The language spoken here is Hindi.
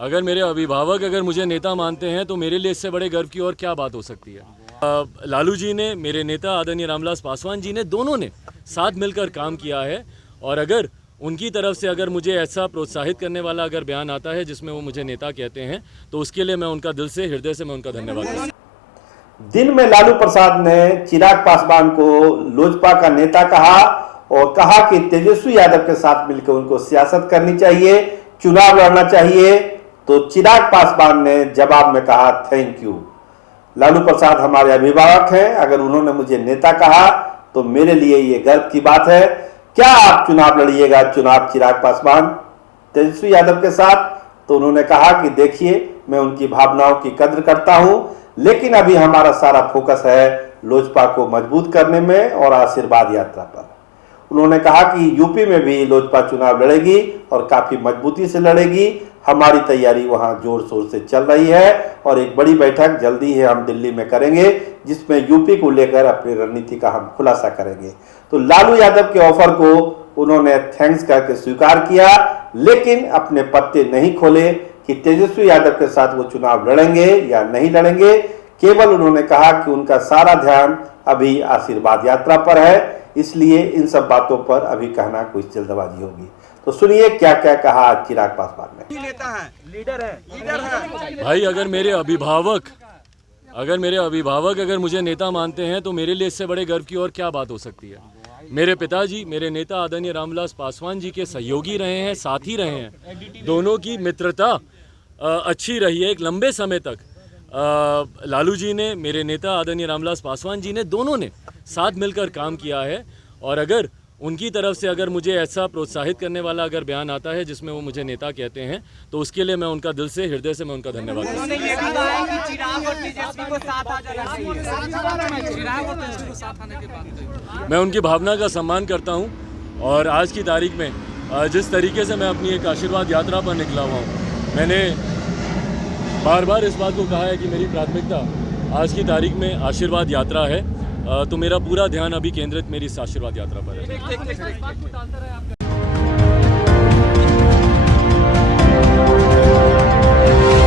अगर मेरे अभिभावक अगर मुझे नेता मानते हैं तो मेरे लिए इससे बड़े गर्व की और क्या बात हो सकती है। लालू जी ने, मेरे नेता आदरणीय रामविलास पासवान जी ने, दोनों ने साथ मिलकर काम किया है। और अगर उनकी तरफ से अगर मुझे ऐसा प्रोत्साहित करने वाला अगर बयान आता है जिसमें वो मुझे नेता कहते हैं तो उसके लिए मैं उनका दिल से, हृदय से मैं उनका धन्यवाद करता हूं। दिन में लालू प्रसाद ने चिराग पासवान को लोजपा का नेता कहा और कहा कि तेजस्वी यादव के साथ मिलकर उनको सियासत करनी चाहिए, चुनाव लड़ना चाहिए। तो चिराग पासवान ने जवाब में कहा, थैंक यू। लालू प्रसाद हमारे अभिभावक हैं, अगर उन्होंने मुझे नेता कहा तो मेरे लिए ये गर्व की बात है। क्या आप चुनाव लड़िएगा, चुनाव चिराग पासवान तेजस्वी यादव के साथ? तो उन्होंने कहा कि देखिए, मैं उनकी भावनाओं की कद्र करता हूं, लेकिन अभी हमारा सारा फोकस है लोजपा को मजबूत करने में और आशीर्वाद यात्रा पर। उन्होंने कहा कि यूपी में भी लोजपा चुनाव लड़ेगी और काफी मजबूती से लड़ेगी। हमारी तैयारी वहां जोर शोर से चल रही है और एक बड़ी बैठक जल्दी ही हम दिल्ली में करेंगे जिसमें यूपी को लेकर अपनी रणनीति का हम खुलासा करेंगे। तो लालू यादव के ऑफर को उन्होंने थैंक्स करके स्वीकार किया, लेकिन अपने पत्ते नहीं खोले कि तेजस्वी यादव के साथ वो चुनाव लड़ेंगे या नहीं लड़ेंगे। केवल उन्होंने कहा कि उनका सारा ध्यान अभी आशीर्वाद यात्रा पर है, इसलिए इन सब बातों पर अभी कहना कोई जल्दबाजी होगी। तो सुनिए क्या क्या कहा चिराग पासवान ने। नेता है, लीडर है। भाई, अगर मेरे अभिभावक अगर मुझे नेता मानते हैं तो मेरे लिए इससे बड़े गर्व की और क्या बात हो सकती है। मेरे पिताजी, मेरे नेता आदरणीय रामविलास पासवान जी के सहयोगी रहे हैं, साथी रहे हैं। दोनों की मित्रता अच्छी रही है एक लंबे समय तक। लालू जी ने, मेरे नेता आदरणीय रामविलास पासवान जी ने, दोनों ने साथ मिलकर काम किया है। और अगर उनकी तरफ से अगर मुझे ऐसा प्रोत्साहित करने वाला अगर बयान आता है जिसमें वो मुझे नेता कहते हैं तो उसके लिए मैं उनका दिल से, हृदय से मैं उनका धन्यवाद करता हूं। मैं उनकी भावना का सम्मान करता हूं और आज की तारीख में जिस तरीके से मैं अपनी एक आशीर्वाद यात्रा पर निकला हुआ हूं, मैंने बार बार इस बात को कहा है कि मेरी प्राथमिकता आज की तारीख में आशीर्वाद यात्रा है। तो मेरा पूरा ध्यान अभी केंद्रित मेरी इस आशीर्वाद यात्रा पर है।